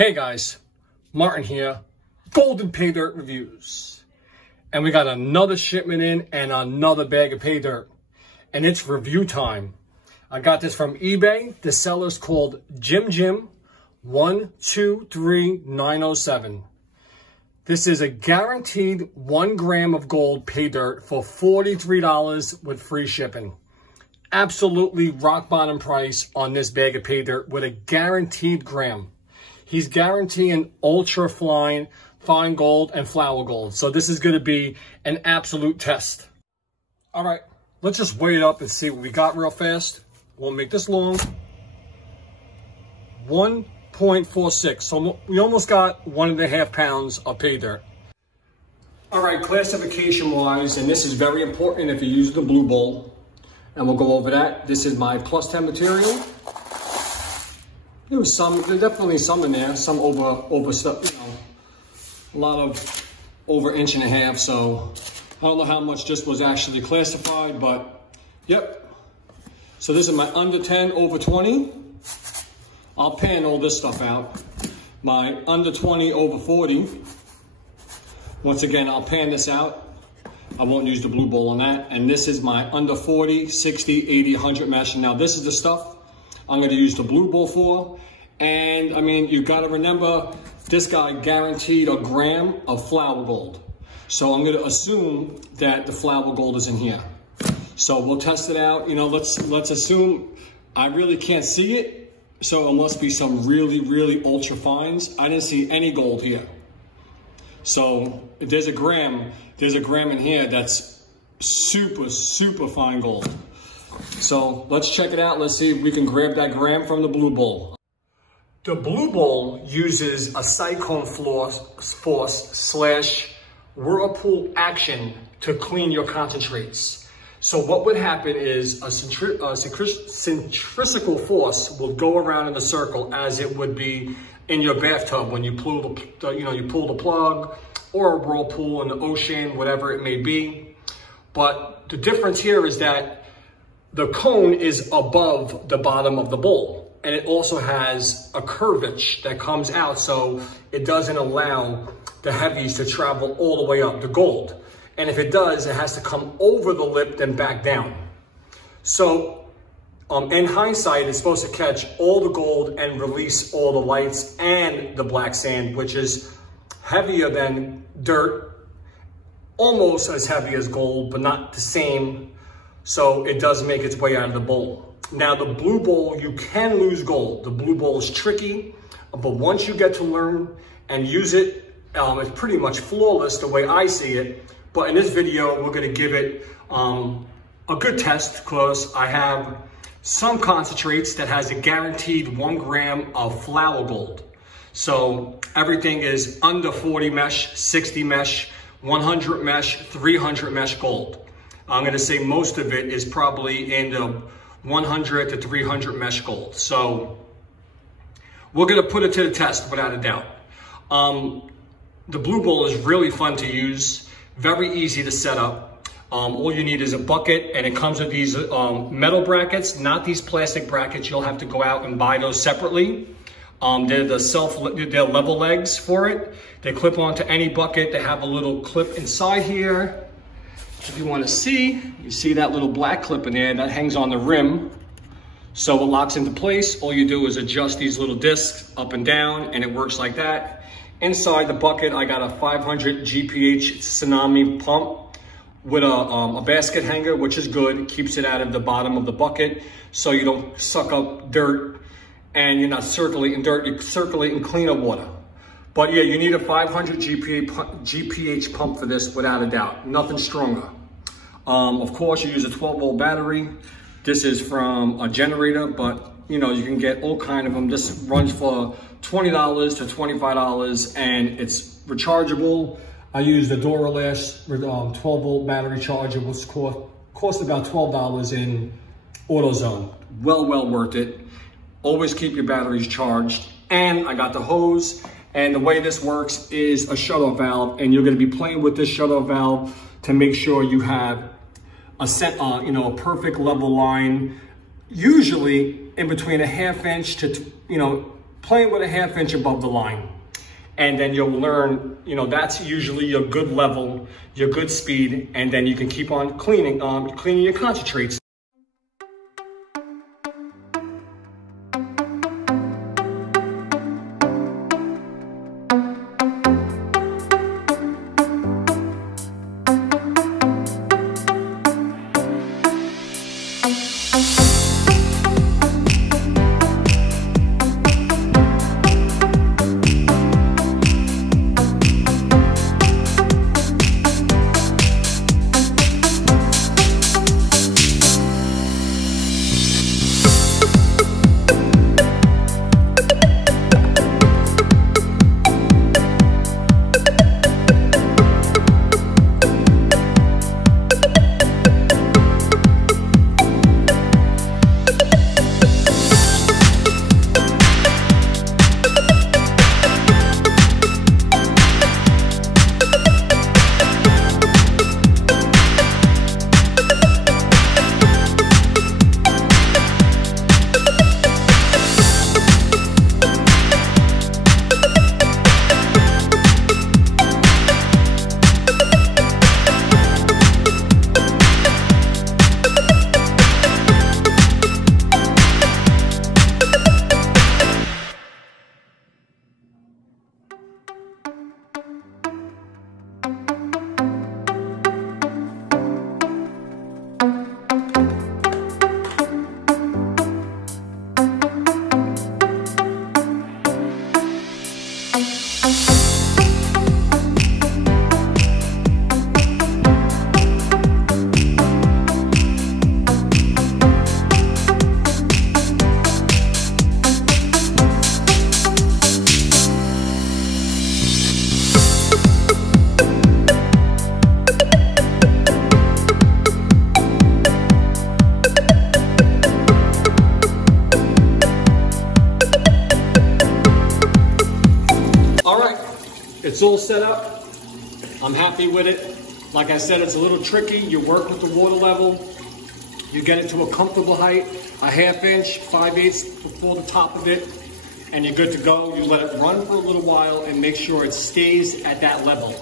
Hey guys, Martin here, Golden Paydirt Reviews. And we got another shipment in and another bag of Paydirt. And it's review time. I got this from eBay. The seller's called Jim 123907. This is a guaranteed 1 gram of gold Paydirt for $43 with free shipping. Absolutely rock bottom price on this bag of Paydirt with a guaranteed gram. He's guaranteeing ultra fine gold and flour gold. So this is going to be an absolute test. All right, let's just weigh it up and see what we got real fast. Won't make this long. 1.46. So we almost got 1.5 pounds of Paydirt. All right, classification wise, and this is very important if you use the blue bowl, and we'll go over that. This is my plus 10 material. There's definitely some in there, some over stuff, you know, a lot of over 1.5 inches. So I don't know how much this was actually classified, but yep. So this is my under 10, over 20. I'll pan all this stuff out. My under 20, over 40. Once again, I'll pan this out. I won't use the blue bowl on that. And this is my under 40, 60, 80, 100 mesh. And now this is the stuff I'm going to use the blue bowl for. And I mean, you got to remember, this guy guaranteed a gram of flour gold. So I'm going to assume that the flour gold is in here. So we'll test it out. You know, let's assume I really can't see it. So it must be some really ultra fines. I didn't see any gold here. So if there's a gram in here that's super fine gold. So let's check it out. Let's see if we can grab that gram from the blue bowl. The blue bowl uses a cyclone force / whirlpool action to clean your concentrates. So what would happen is a centrifugal force will go around in a circle as it would be in your bathtub when you pull the plug, or a whirlpool in the ocean, whatever it may be. But the difference here is that the cone is above the bottom of the bowl, and it also has a curvature that comes out, so it doesn't allow the heavies to travel all the way up, the gold. And if it does, it has to come over the lip, then back down. So in hindsight, it's supposed to catch all the gold and release all the lights and the black sand, which is heavier than dirt, almost as heavy as gold, but not the same. So it does make its way out of the bowl. Now the blue bowl, you can lose gold. The blue bowl is tricky, but once you get to learn and use it, it's pretty much flawless the way I see it. But in this video, we're gonna give it a good test, because I have some concentrates that has a guaranteed 1 gram of flour gold. So everything is under 40 mesh, 60 mesh, 100 mesh, 300 mesh gold. I'm gonna say most of it is probably in the 100 to 300 mesh gold. So we're gonna put it to the test without a doubt. The blue bowl is really fun to use, very easy to set up. All you need is a bucket, and it comes with these metal brackets, not these plastic brackets. You'll have to go out and buy those separately. They're level legs for it. They clip onto any bucket. They have a little clip inside here. If you want to see, you see that little black clip in there that hangs on the rim. So it locks into place. All you do is adjust these little discs up and down, and it works like that. Inside the bucket, I got a 500 GPH tsunami pump with a basket hanger, which is good. It keeps it out of the bottom of the bucket so you don't suck up dirt, and you're not circulating dirt, you're circulating cleaner water. But yeah, you need a 500 GPH pump for this without a doubt, nothing stronger. Of course, you use a 12-volt battery. This is from a generator, but you know, you can get all kind of them. This runs for $20 to $25, and it's rechargeable. I use the Duralash 12-volt battery charger, which cost about $12 in AutoZone. Well worth it. Always keep your batteries charged. And I got the hose, and the way this works is a shutoff valve, and you're going to be playing with this shutoff valve to make sure you have a a perfect level line, usually in between a 1/2 inch to playing with a 1/2 inch above the line. And then you'll learn, you know, that's usually your good level, your good speed, and then you can keep on cleaning your concentrates. It's all set up. I'm happy with it. Like I said, it's a little tricky. You work with the water level. You get it to a comfortable height, a 1/2 inch, 5/8 before the top of it, and you're good to go. You let it run for a little while and make sure it stays at that level.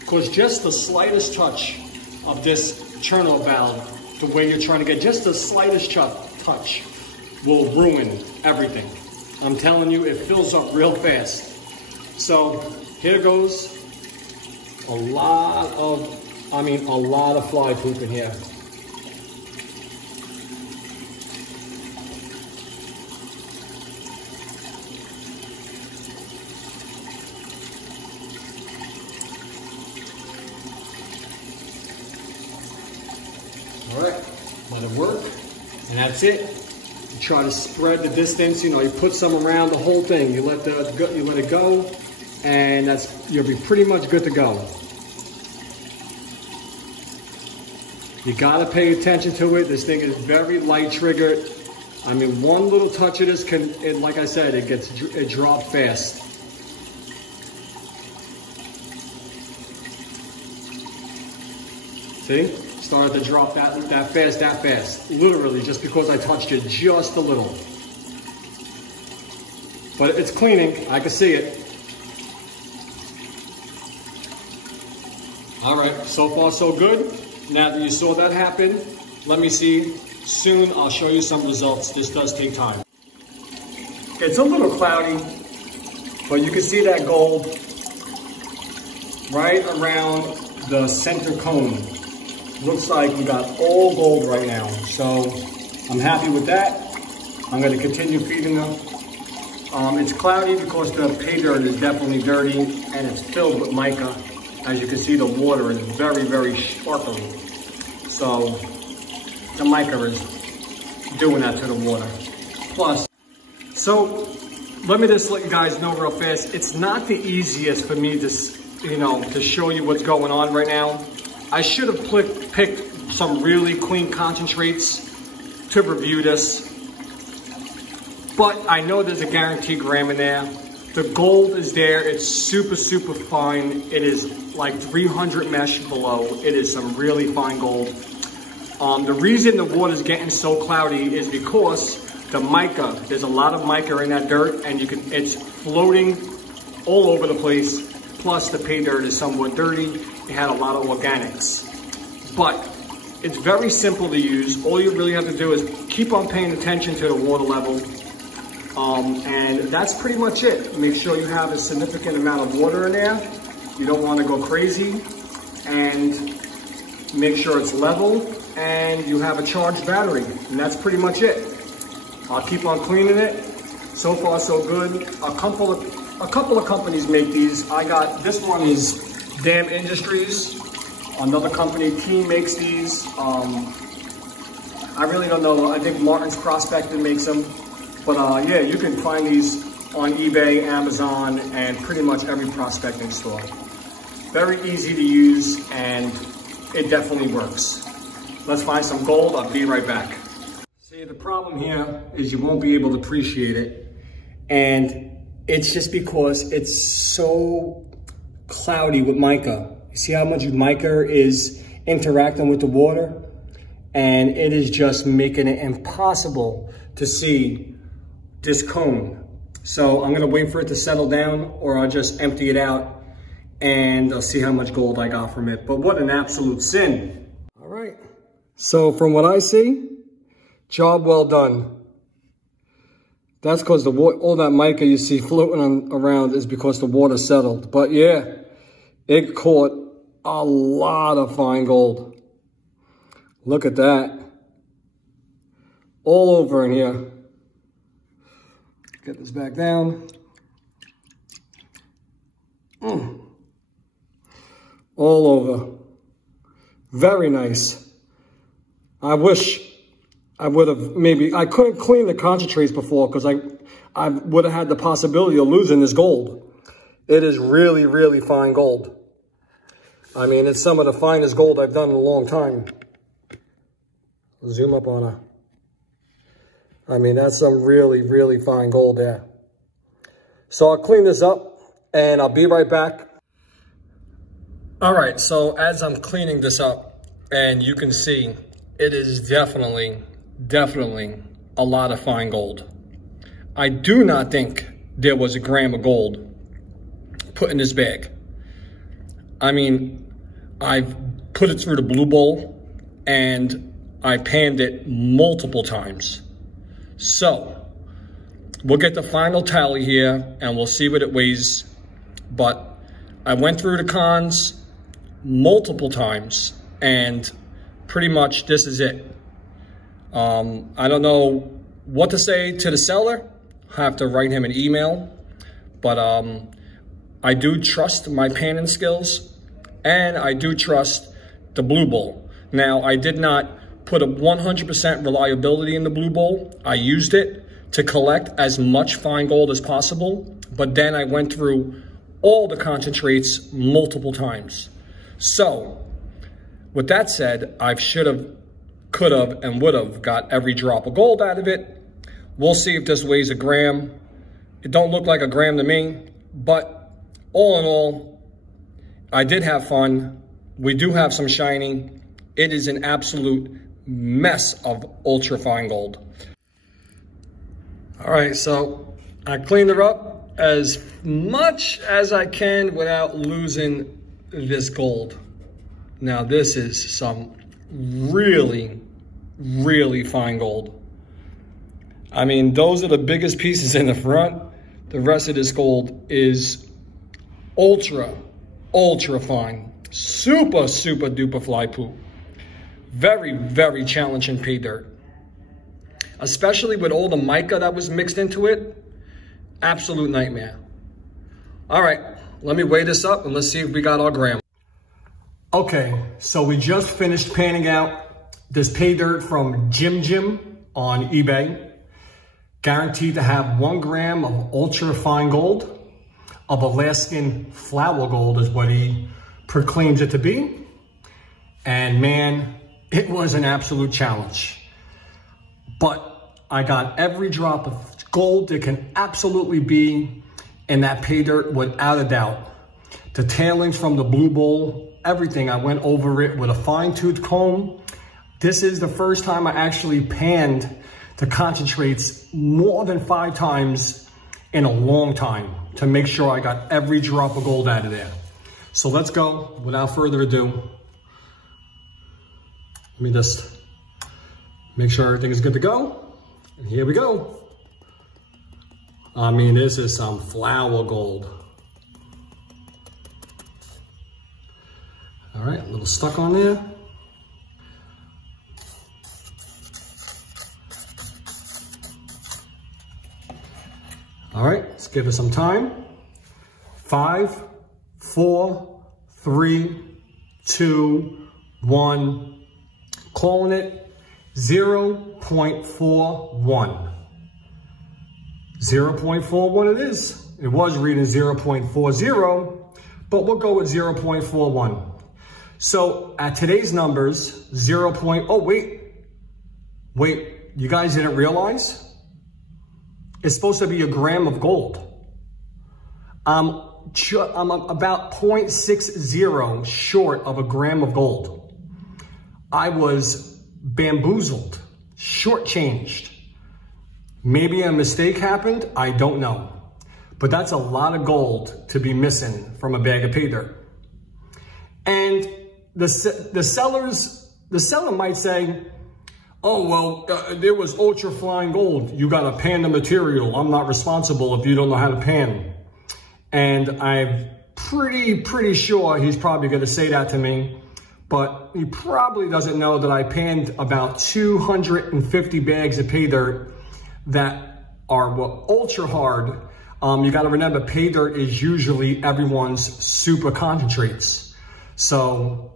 Because just the slightest touch of this churnel valve, the way you're trying to get just the slightest touch, will ruin everything. I'm telling you, it fills up real fast. So here goes a lot of fly poop in here. All right, let it work, and that's it. You try to spread the distance. You know, you put some around the whole thing. You let it go, and you'll be pretty much good to go. You gotta pay attention to it. This thing is very light triggered. I mean, one little touch of this like I said, it drops fast. See? Started to drop that fast. Literally, just because I touched it just a little. But it's cleaning, I can see it. All right, so far so good. Now that you saw that happen, let me see. Soon I'll show you some results. This does take time. It's a little cloudy, but you can see that gold right around the center cone. Looks like we got all gold right now. So I'm happy with that. I'm gonna continue feeding them. It's cloudy because the Paydirt is definitely dirty and it's filled with mica. As you can see, the water is very, very sparkly. So the mica is doing that to the water. Plus, so let me just let you guys know real fast, it's not the easiest for me to show you what's going on right now. I should have picked some really clean concentrates to review this, but I know there's a guaranteed gram in there. The gold is there, it's super, super fine. It is like 300 mesh below. It is some really fine gold. The reason the water's getting so cloudy is because the mica, there's a lot of mica in that dirt, and it's floating all over the place. Plus the pay dirt is somewhat dirty. It had a lot of organics. But it's very simple to use. All you really have to do is keep on paying attention to the water level. And that's pretty much it. Make sure you have a significant amount of water in there. You don't want to go crazy. And make sure it's level. And you have a charged battery. And that's pretty much it. I'll keep on cleaning it. So far, so good. A couple of companies make these. This one is Dam Industries. Another company, Team, makes these. I really don't know. I think Martin's Prospecting makes them. But yeah, you can find these on eBay, Amazon, and pretty much every prospecting store. Very easy to use, and it definitely works. Let's find some gold. I'll be right back. See, the problem here is you won't be able to appreciate it. And it's just because it's so cloudy with mica. You see how much mica is interacting with the water? And it is just making it impossible to see this cone. So I'm gonna wait for it to settle down, or I'll just empty it out and I'll see how much gold I got from it. But what an absolute sin. All right, so from what I see, job well done. That's because all that mica you see floating around is because the water settled. But yeah, it caught a lot of fine gold. Look at that. All over in here. Get this back down. All over. Very nice. I wish I would have I couldn't clean the concentrates before because I would have had the possibility of losing this gold. It is really, really fine gold. I mean, it's some of the finest gold I've done in a long time. Zoom up on her. I mean, that's some really, really fine gold there. So I'll clean this up and I'll be right back. All right, so as I'm cleaning this up, and you can see, it is definitely a lot of fine gold. I do not think there was a gram of gold put in this bag. I mean, I've put it through the blue bowl and I panned it multiple times. So we'll get the final tally here and we'll see what it weighs. But I went through the cons multiple times and pretty much this is it. I don't know what to say to the seller. I have to write him an email, but I do trust my panning skills and I do trust the blue bowl. Now, I did not put a 100% reliability in the blue bowl. I used it to collect as much fine gold as possible, but then I went through all the concentrates multiple times. So, with that said, I should have, could have, and would have got every drop of gold out of it. We'll see if this weighs a gram. It don't look like a gram to me, but all in all, I did have fun. We do have some shiny. It is an absolute mess of ultra fine gold. All right, so I cleaned her up as much as I can without losing this gold. Now this is some really, really fine gold. I mean, those are the biggest pieces in the front. The rest of this gold is ultra fine. Super, super duper fly poop. Very, very challenging pay dirt. Especially with all the mica that was mixed into it. Absolute nightmare. All right, let me weigh this up and let's see if we got our gram. Okay, so we just finished panning out this pay dirt from Jim on eBay. Guaranteed to have 1 gram of ultra fine gold, of Alaskan Flour Gold is what he proclaims it to be. And man, it was an absolute challenge. But I got every drop of gold that can absolutely be in that pay dirt without a doubt. The tailings from the blue bowl, everything, I went over it with a fine-tooth comb. This is the first time I actually panned to concentrates more than 5 times in a long time to make sure I got every drop of gold out of there. So let's go, without further ado. Let me just make sure everything is good to go. And here we go. I mean, this is some flour gold. All right, a little stuck on there. All right, let's give it some time. 5, 4, 3, 2, 1. Calling it 0.41. 0.41 it is. It was reading 0.40, but we'll go with 0.41. So at today's numbers, oh, wait, you guys didn't realize? It's supposed to be a gram of gold. I'm about 0.60 short of a gram of gold. I was bamboozled, shortchanged. Maybe a mistake happened, I don't know. But that's a lot of gold to be missing from a bag of pay dirt. And the seller might say, oh, well, there was ultra fine gold. You got to pan the material. I'm not responsible if you don't know how to pan. And I'm pretty sure he's probably going to say that to me. But he probably doesn't know that I panned about 250 bags of pay dirt that are ultra hard. You got to remember, pay dirt is usually everyone's super concentrates. So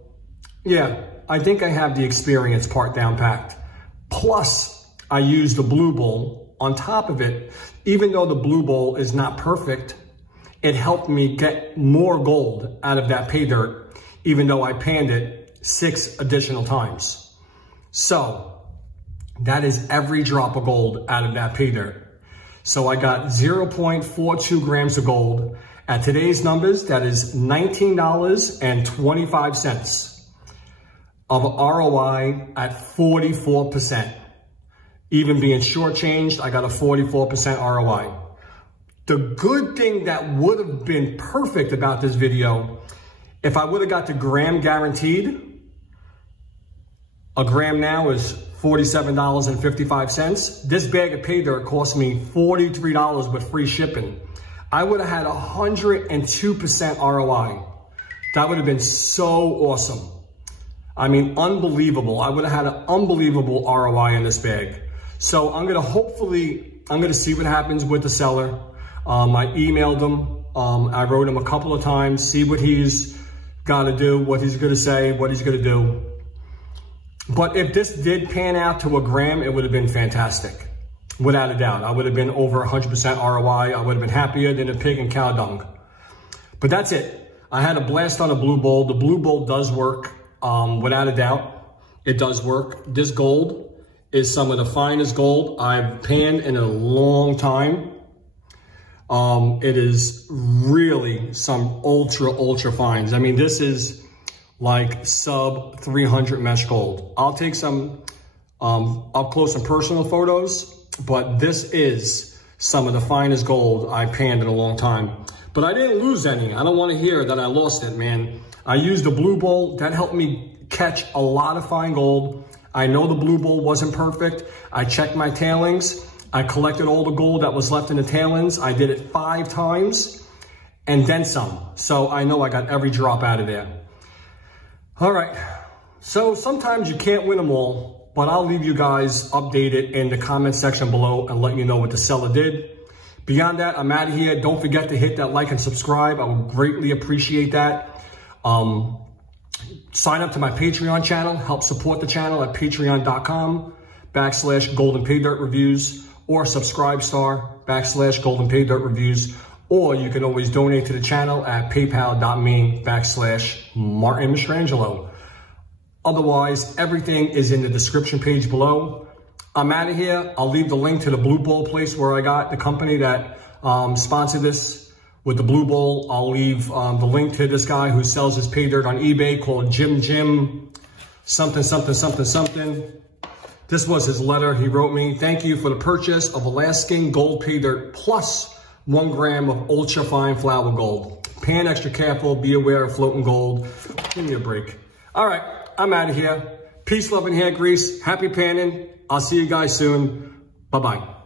yeah, I think I have the experience part down packed. Plus, I used the blue bowl on top of it. Even though the blue bowl is not perfect, it helped me get more gold out of that pay dirt, even though I panned it 6 additional times. So that is every drop of gold out of that pay dirt. So I got 0.42 grams of gold. At today's numbers, that is $19.25 of ROI at 44%. Even being shortchanged, I got a 44% ROI. The good thing that would have been perfect about this video, if I would have got the gram guaranteed, a gram now is $47.55. This bag of pay dirt cost me $43 with free shipping. I would have had 102% ROI. That would have been so awesome. I mean, unbelievable. I would have had an unbelievable ROI in this bag. So I'm going to see what happens with the seller. I emailed him. I wrote him a couple of times, see what he's got to do, what he's going to say, what he's going to do. But if this did pan out to a gram, it would have been fantastic. Without a doubt. I would have been over 100% ROI. I would have been happier than a pig in cow dung. But that's it. I had a blast on a blue bowl. The blue bowl does work. Without a doubt, it does work. This gold is some of the finest gold I've panned in a long time. It is really some ultra fines. I mean, this is like sub 300 mesh gold. I'll take some up close and personal photos, but this is some of the finest gold I panned in a long time. But I didn't lose any. I don't want to hear that I lost it, man. I used the blue bowl. That helped me catch a lot of fine gold. I know the blue bowl wasn't perfect. I checked my tailings. I collected all the gold that was left in the tailings. I did it 5 times and then some. So I know I got every drop out of there. All right. So sometimes you can't win them all, but I'll leave you guys updated in the comment section below and let you know what the seller did. Beyond that, I'm out of here. Don't forget to hit that like and subscribe. I would greatly appreciate that. Sign up to my Patreon channel. Help support the channel at patreon.com/Golden Paydirt Reviews or Subscribestar/Golden Paydirt Reviews. Or you can always donate to the channel at paypal.me/Martin Mastrangelo. Otherwise, everything is in the description page below. I'm out of here. I'll leave the link to the Blue Bowl place where I got the company that sponsored this with the Blue Bowl. I'll leave the link to this guy who sells his pay dirt on eBay called Jim something. This was his letter he wrote me. Thank you for the purchase of Alaskan Gold Paydirt plus 1 gram of ultra fine flour gold. Pan extra careful, be aware of floating gold. Give me a break. All right, I'm out of here. Peace, love, and hair grease. Happy panning. I'll see you guys soon. Bye-bye.